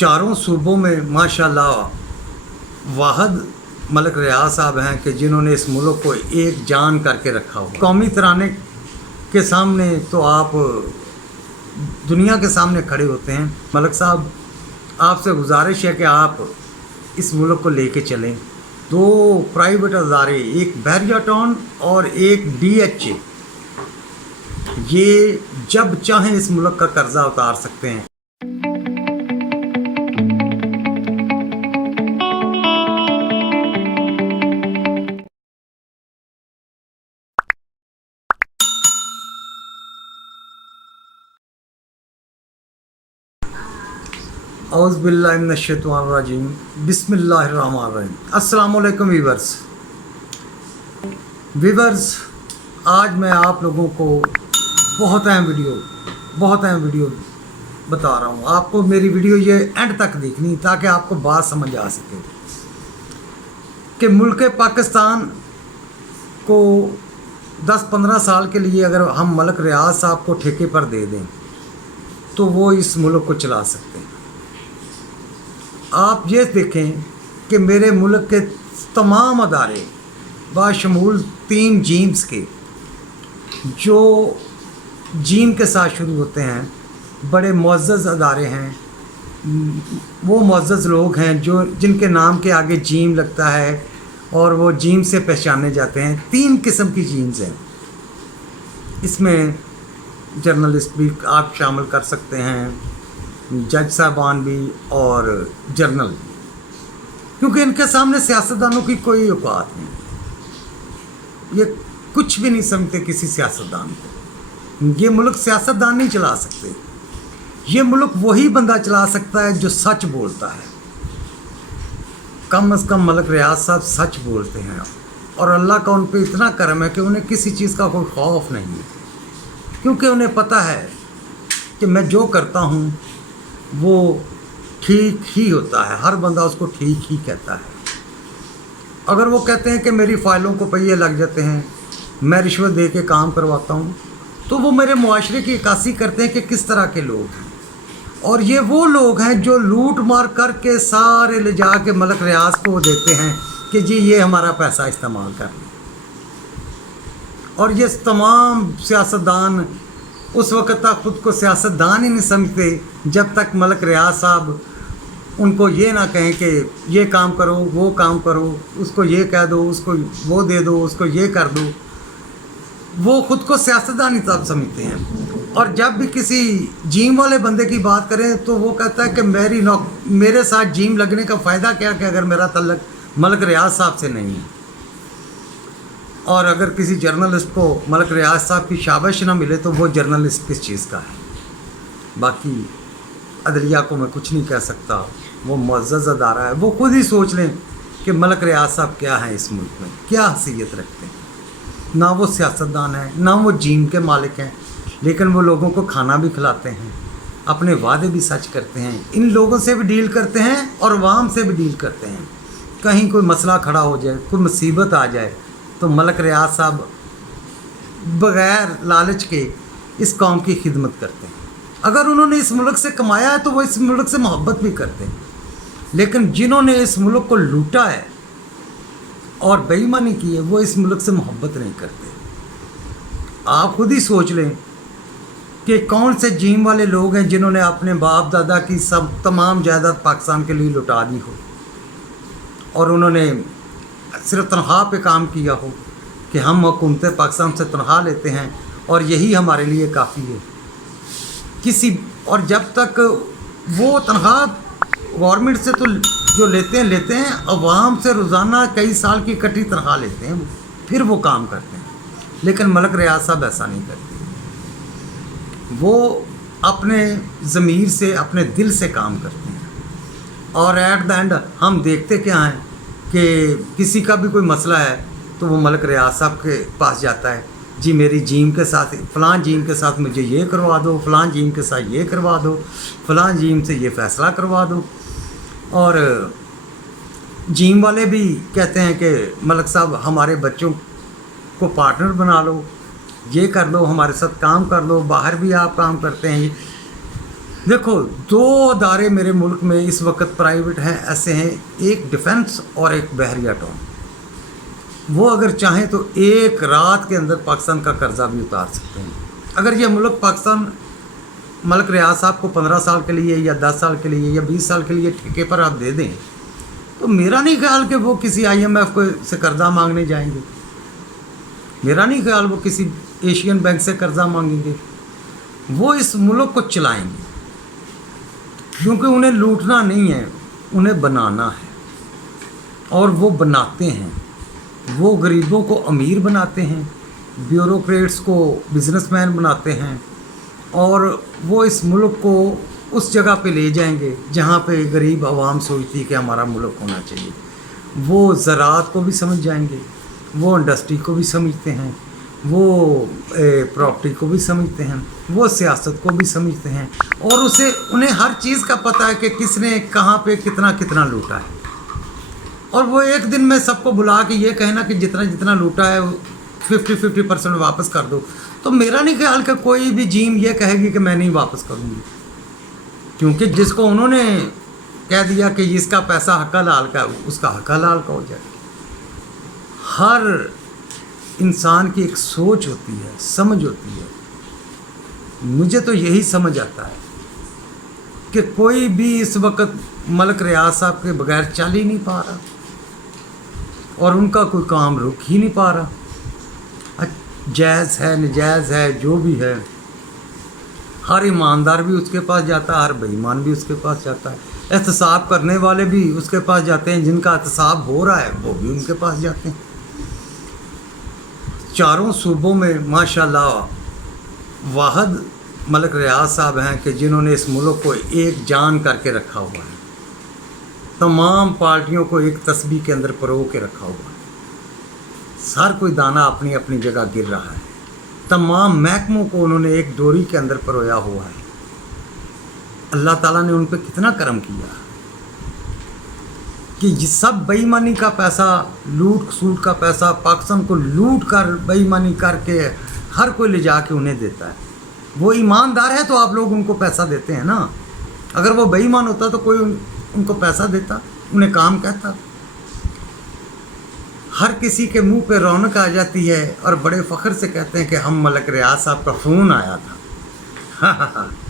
चारों सूबों में माशाल्लाह वाहद मलिक रियाज साहब हैं कि जिन्होंने इस मुल्क को एक जान करके रखा हुआ। कौमी तराने के सामने तो आप दुनिया के सामने खड़े होते हैं। मलिक साहब, आपसे गुजारिश है कि आप इस मुल्क को लेके चलें। 2 प्राइवेट अदारे, एक बहरिया टाउन और एक DHA, ये जब चाहें इस मुल्क का कर्जा उतार सकते हैं। औज़ुबिल्लाहि मिनश्शैतानिर्रजीम, बिस्मिल्लाहिर्रहमानिर्रहीम। अस्सलाम वालेकुम वीवर्स, आज मैं आप लोगों को बहुत अहम वीडियो बता रहा हूँ। आपको मेरी वीडियो ये एंड तक देखनी ताकि आपको बात समझ आ सके कि मुल्क पाकिस्तान को 10-15 साल के लिए अगर हम मलिक रियाज साहब को ठेके पर दे दें तो वो इस मुल्क को चला सकते हैं। आप ये देखें कि मेरे मुल्क के तमाम अदारे बाशमूल 3 जीम्स के, जो जीम के साथ शुरू होते हैं, बड़े मुअज़्ज़ज़ अदारे हैं। वो मुअज़्ज़ज़ लोग हैं जिनके नाम के आगे जीम लगता है और वो जीम से पहचाने जाते हैं। 3 किस्म की जीम्स हैं। इसमें जर्नलिस्ट भी आप शामिल कर सकते हैं, जज साहबान भी और जर्नल भी, क्योंकि इनके सामने सियासतदानों की कोई औकात नहीं। ये कुछ भी नहीं समझते किसी सियासतदान को। ये मुल्क सियासतदान नहीं चला सकते। ये मुल्क वही बंदा चला सकता है जो सच बोलता है। कम अज़ कम मलिक रियाज साहब सच बोलते हैं और अल्लाह का उन पर इतना करम है कि उन्हें किसी चीज़ का कोई खौफ नहीं है, क्योंकि उन्हें पता है कि मैं जो करता हूँ वो ठीक ही होता है। हर बंदा उसको ठीक ही कहता है। अगर वो कहते हैं कि मेरी फ़ाइलों को पहिए लग जाते हैं, मैं रिश्वत दे के काम करवाता हूँ, तो वो मेरे मुआशरे की अक्कासी करते हैं कि किस तरह के लोग हैं। और ये वो लोग हैं जो लूट मार करके सारे ले जा के मलिक रियाज को देते हैं कि जी ये हमारा पैसा इस्तेमाल कर लें। और ये तमाम सियासतदान उस वक़्त तक ख़ुद को सियासतदान ही नहीं समझते जब तक मलिक रियाज साहब उनको ये ना कहें कि ये काम करो, वो काम करो, उसको ये कह दो, उसको वो दे दो, उसको ये कर दो। वो ख़ुद को सियासतदान ही तब समझते हैं। और जब भी किसी जिम वाले बंदे की बात करें तो वो कहता है कि मेरे साथ जिम लगने का फ़ायदा क्या कि अगर मेरा तल्लक मलिक रियाज साहब से नहीं है। और अगर किसी जर्नलिस्ट को मलिक रियाज साहब की शाबाश ना मिले तो वो जर्नलिस्ट किस चीज़ का है। बाकी अदलिया को मैं कुछ नहीं कह सकता, वो मुअज़्ज़ज़ अदारा है। वो खुद ही सोच लें कि मलिक रियाज साहब क्या हैं इस मुल्क में, क्या हैसियत रखते हैं। ना वो सियासतदान हैं, ना वो जीम के मालिक हैं, लेकिन वो लोगों को खाना भी खिलाते हैं, अपने वादे भी सच करते हैं, इन लोगों से भी डील करते हैं और अवाम से भी डील करते हैं। कहीं कोई मसला खड़ा हो जाए, कोई मुसीबत आ जाए तो मलिक रियाज साहब बग़ैर लालच के इस कौम की खिदमत करते हैं। अगर उन्होंने इस मुल्क से कमाया है तो वो इस मुल्क से मोहब्बत भी करते हैं। लेकिन जिन्होंने इस मुल्क को लूटा है और बेईमानी की है, वो इस मुल्क से मोहब्बत नहीं करते। आप खुद ही सोच लें कि कौन से जीम वाले लोग हैं जिन्होंने अपने बाप दादा की तमाम जायदाद पाकिस्तान के लिए लुटा दी हो और उन्होंने सिर्फ तनख्वाह पे काम किया हो कि हम हुकूमत पाकिस्तान से तनख्वाह लेते हैं और यही हमारे लिए काफ़ी है। और जब तक वो तनख्वाह गवर्नमेंट से तो जो लेते हैं अवाम से रोज़ाना कई साल की इकट्ठी तनख्वाह लेते हैं, फिर वो काम करते हैं। लेकिन मलिक रियाज साहब ऐसा नहीं करते। वो अपने ज़मीर से, अपने दिल से काम करते हैं। और एट द एंड हम देखते क्या हैं कि किसी का भी कोई मसला है तो वो मलिक रियाज साहब के पास जाता है, जी मेरी जीम के साथ, फ़लाँ जीम के साथ मुझे ये करवा दो, फ़लाँ जीम के साथ ये करवा दो, फ़लाँ जीम से ये फ़ैसला करवा दो। और जिम वाले भी कहते हैं कि मलिक साहब हमारे बच्चों को पार्टनर बना लो, ये कर लो, हमारे साथ काम कर लो, बाहर भी आप काम करते हैं। देखो, दो अदारे मेरे मुल्क में इस वक्त प्राइवेट हैं, ऐसे हैं, एक डिफेंस और एक बहरिया टाउन। वो अगर चाहें तो एक रात के अंदर पाकिस्तान का कर्जा भी उतार सकते हैं। अगर ये मुल्क पाकिस्तान मलिक रियाज साहब को 15 साल के लिए या 10 साल के लिए या 20 साल के लिए ठेके पर आप दे दें, तो मेरा नहीं ख्याल कि वो किसी IMF को से कर्जा मांगने जाएंगे। मेरा नहीं ख्याल वो किसी एशियन बैंक से कर्जा मांगेंगे। वो इस मुल्क को चलाएंगे, क्योंकि उन्हें लूटना नहीं है, उन्हें बनाना है। और वो बनाते हैं। वो गरीबों को अमीर बनाते हैं, ब्यूरोक्रेट्स को बिजनेसमैन बनाते हैं, और वो इस मुल्क को उस जगह पे ले जाएंगे जहाँ पे गरीब आवाम सोचती है कि हमारा मुल्क होना चाहिए। वो ज़राअत को भी समझ जाएंगे, वो इंडस्ट्री को भी समझते हैं, वो प्रॉपर्टी को भी समझते हैं, वो सियासत को भी समझते हैं, और उन्हें हर चीज़ का पता है कि किसने कहाँ पे कितना कितना लूटा है। और वो एक दिन में सबको बुला के ये कहना कि जितना जितना लूटा है 50% वापस कर दो। तो मेरा नहीं ख्याल कि कोई भी जीम ये कहेगी कि मैं नहीं वापस करूँगी, क्योंकि जिसको उन्होंने कह दिया कि इसका पैसा हक हलाल का, उसका हक हलाल का हो जाएगा। हर इंसान की एक सोच होती है, समझ होती है। मुझे तो यही समझ आता है कि कोई भी इस वक्त मलिक रियाज साहब के बगैर चल ही नहीं पा रहा, और उनका कोई काम रुक ही नहीं पा रहा। जायज़ है, नजायज़ है, जो भी है, हर ईमानदार भी उसके पास जाता है, हर बेईमान भी उसके पास जाता है। एहतसाब करने वाले भी उसके पास जाते हैं, जिनका एहतसाब हो रहा है वो भी उनके पास जाते हैं। चारों सूबों में माशाल्लाह वाहिद मलिक रियाज साहब हैं कि जिन्होंने इस मुल्क को एक जान करके रखा हुआ है। तमाम पार्टियों को एक तस्बीह के अंदर परो के रखा हुआ है। हर कोई दाना अपनी अपनी जगह गिर रहा है। तमाम महकमों को उन्होंने एक डोरी के अंदर परोया हुआ है। अल्लाह ताला ने उन पर कितना करम किया कि ये सब बेईमानी का पैसा, लूट खसूट का पैसा, पाकिस्तान को लूट कर बेईमानी करके हर कोई ले जा के उन्हें देता है। वो ईमानदार है तो आप लोग उनको पैसा देते हैं ना। अगर वो बेईमान होता तो कोई उनको पैसा देता, उन्हें काम कहता। हर किसी के मुंह पे रौनक आ जाती है और बड़े फ़ख्र से कहते हैं कि हम मलिक रियाज साहब का फ़ोन आया था।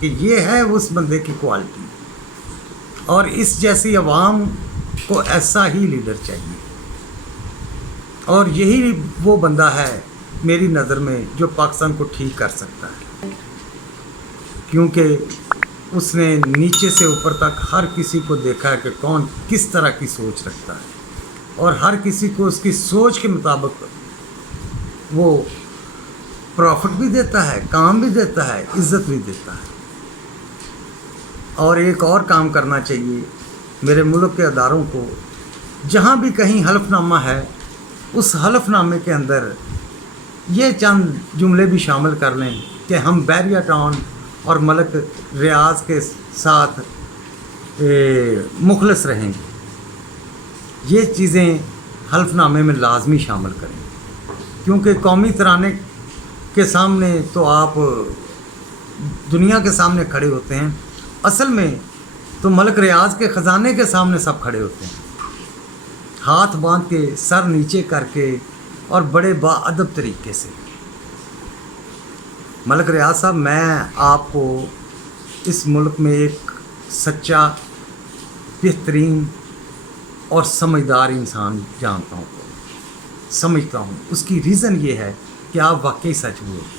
कि ये है उस बंदे की क्वालिटी। और इस जैसी आवाम को ऐसा ही लीडर चाहिए, और यही वो बंदा है मेरी नज़र में जो पाकिस्तान को ठीक कर सकता है, क्योंकि उसने नीचे से ऊपर तक हर किसी को देखा है कि कौन किस तरह की सोच रखता है, और हर किसी को उसकी सोच के मुताबिक वो प्रॉफिट भी देता है, काम भी देता है, इज़्ज़त भी देता है। और एक और काम करना चाहिए मेरे मुल्क के अदारों को, जहाँ भी कहीं हलफनामा है उस हलफनामे के अंदर ये चंद जुमले भी शामिल कर लें कि हम बहरिया टाउन और मलिक रियाज के साथ मुखलस रहेंगे। ये चीज़ें हल्फनामे में लाजमी शामिल करें, क्योंकि कौमी तराने के सामने तो आप दुनिया के सामने खड़े होते हैं, असल में तो मलिक रियाज के ख़जाने के सामने सब खड़े होते हैं, हाथ बांध के, सर नीचे करके और बड़े बाअदब तरीके से। मलिक रियाज साहब, मैं आपको इस मुल्क में एक सच्चा, बेहतरीन और समझदार इंसान जानता हूँ, समझता हूँ। उसकी रीज़न ये है कि आप वाकई सच बोलते,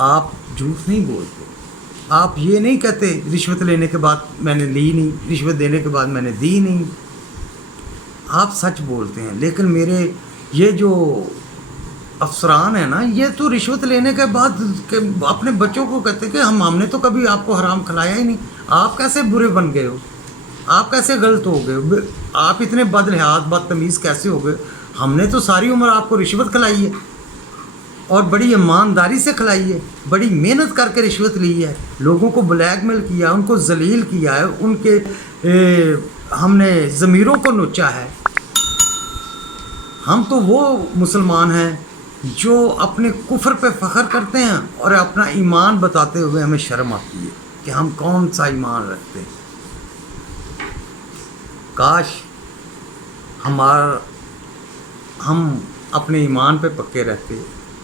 आप झूठ नहीं बोलते। आप ये नहीं कहते रिश्वत लेने के बाद मैंने ली नहीं, रिश्वत देने के बाद मैंने दी नहीं। आप सच बोलते हैं। लेकिन मेरे ये जो अफसरान है ना, ये तो रिश्वत लेने के बाद के अपने बच्चों को कहते कि हमने तो कभी आपको हराम खिलाया ही नहीं। आप कैसे बुरे बन गए हो, आप कैसे गलत हो गए, आप इतने बदलिहाज बदतमीज़ कैसे हो गए। हमने तो सारी उम्र आपको रिश्वत खिलाई है और बड़ी ईमानदारी से खिलाई है, बड़ी मेहनत करके रिश्वत ली है, लोगों को ब्लैकमेल किया, उनको जलील किया है, उनके हमने ज़मीरों को नोचा है। हम तो वो मुसलमान हैं جو اپنے کفر پہ فخر کرتے ہیں اور اپنا ایمان بتاتے ہوئے ہمیں شرم آتی ہے کہ ہم کون سا ایمان رکھتے ہیں۔ کاش ہم اپنے ایمان پہ پکے رہتے،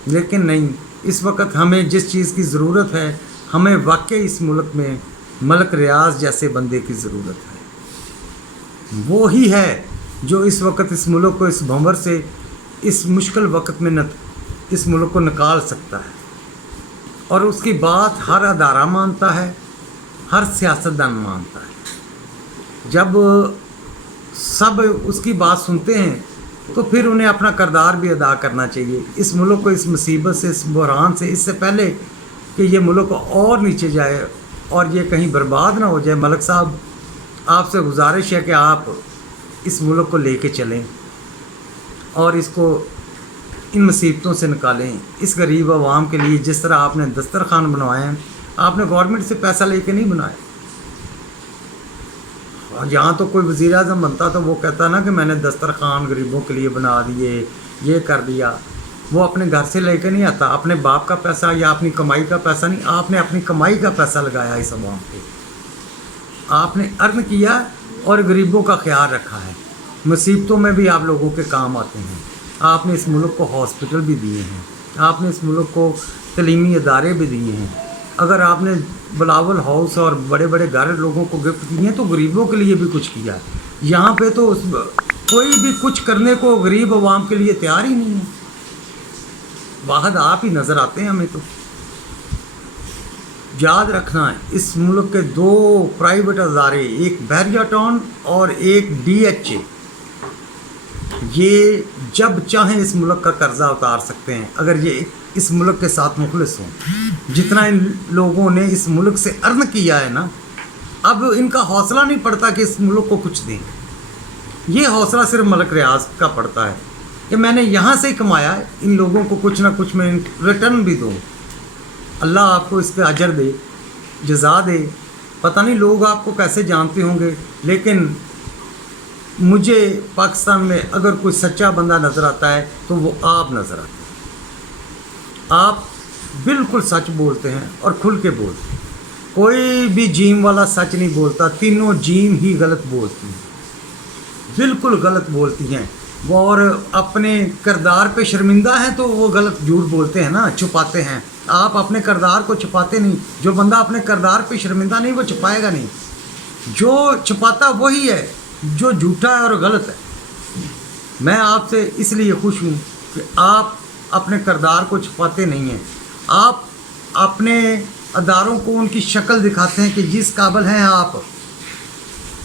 لیکن نہیں۔ اس وقت ہمیں جس چیز کی ضرورت ہے، ہمیں واقعی اس ملک میں ملک ریاض جیسے بندے کی ضرورت ہے۔ وہی ہے جو اس وقت اس ملک کو اس بھنور سے اس مشکل وقت میں اس ملک کو نکال سکتا ہے، اور اس کی بات ہر ادارہ مانتا ہے، ہر سیاستدان مانتا ہے۔ جب سب اس کی بات سنتے ہیں تو پھر انہیں اپنا کردار بھی ادا کرنا چاہیے۔ اس ملک کو اس مصیبت سے، اس بحران سے، اس سے پہلے کہ یہ ملک اور نیچے جائے اور یہ کہیں برباد نہ ہو جائے، ملک صاحب آپ سے گزارش ہے کہ آپ اس ملک کو لے کے چلیں اور اس کو ان مصیبتوں سے نکالیں۔ اس غریب عوام کے لیے جس طرح آپ نے دسترخوان بنوائے ہیں، آپ نے گورنمنٹ سے پیسہ لے کے نہیں بنائے۔ اور یہاں تو کوئی وزیر اعظم بنتا تو وہ کہتا نا کہ میں نے دسترخوان غریبوں کے لیے بنا دیے، یہ کر دیا۔ وہ اپنے گھر سے لے کے نہیں آتا، اپنے باپ کا پیسہ یا اپنی کمائی کا پیسہ نہیں، آپ نے اپنی کمائی کا پیسہ لگایا اس عوام پہ، آپ نے ارن کیا اور غریبوں کا خیال رکھا ہے۔ مصیبتوں میں بھی آپ لوگوں کے کام آتے ہیں۔ آپ نے اس ملک کو ہاسپٹل بھی دیے ہیں، آپ نے اس ملک کو تعلیمی ادارے بھی دیے ہیں۔ اگر آپ نے بلاول ہاؤس اور بڑے بڑے گھر لوگوں کو گفٹ کیے ہیں تو غریبوں کے لیے بھی کچھ کیا ہے۔ یہاں پہ تو کوئی بھی کچھ کرنے کو غریب عوام کے لیے تیار ہی نہیں ہے۔ واحد آپ ہی نظر آتے ہیں ہمیں تو۔ یاد رکھنا ہے اس ملک کے 2 پرائیویٹ ادارے، ایک بحریہ ٹاؤن اور ایک DHA، یہ جب چاہیں اس ملک کا قرضہ اتار سکتے ہیں اگر یہ اس ملک کے ساتھ مخلص ہوں۔ جتنا ان لوگوں نے اس ملک سے ارن کیا ہے نا، اب ان کا حوصلہ نہیں پڑتا کہ اس ملک کو کچھ دیں۔ یہ حوصلہ صرف ملک ریاض کا پڑتا ہے کہ میں نے یہاں سے ہی کمایا ہے، ان لوگوں کو کچھ نہ کچھ میں ریٹرن بھی دوں۔ اللہ آپ کو اس پہ اجر دے، جزا دے۔ پتہ نہیں لوگ آپ کو کیسے جانتے ہوں گے، لیکن مجھے پاکستان میں اگر کوئی سچا بندہ نظر آتا ہے تو وہ آپ نظر آتے ہیں۔ آپ بالکل سچ بولتے ہیں اور کھل کے بولتے ہیں۔ کوئی بھی جیم والا سچ نہیں بولتا، تینوں جیم ہی غلط بولتی ہیں، بالکل غلط بولتی ہیں۔ وہ اور اپنے کردار پہ شرمندہ ہیں تو وہ غلط جھوٹ بولتے ہیں نا، چھپاتے ہیں۔ آپ اپنے کردار کو چھپاتے نہیں۔ جو بندہ اپنے کردار پہ شرمندہ نہیں وہ چھپائے گا نہیں۔ جو چھپاتا وہی ہے جو جھوٹا ہے اور غلط ہے۔ میں آپ سے اس لیے خوش ہوں کہ آپ اپنے کردار کو چھپاتے نہیں ہیں، آپ اپنے اداروں کو ان کی شکل دکھاتے ہیں کہ جس قابل ہیں آپ،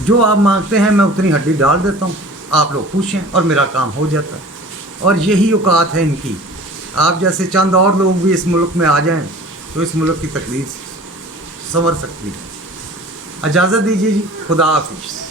جو آپ مانگتے ہیں میں اتنی ہڈی ڈال دیتا ہوں، آپ لوگ خوش ہیں اور میرا کام ہو جاتا ہے۔ اور یہی اوقات ہے ان کی۔ آپ جیسے چند اور لوگ بھی اس ملک میں آ جائیں تو اس ملک کی تکلیف سنور سکتی ہے۔ اجازت دیجیے جی، خدا حافظ۔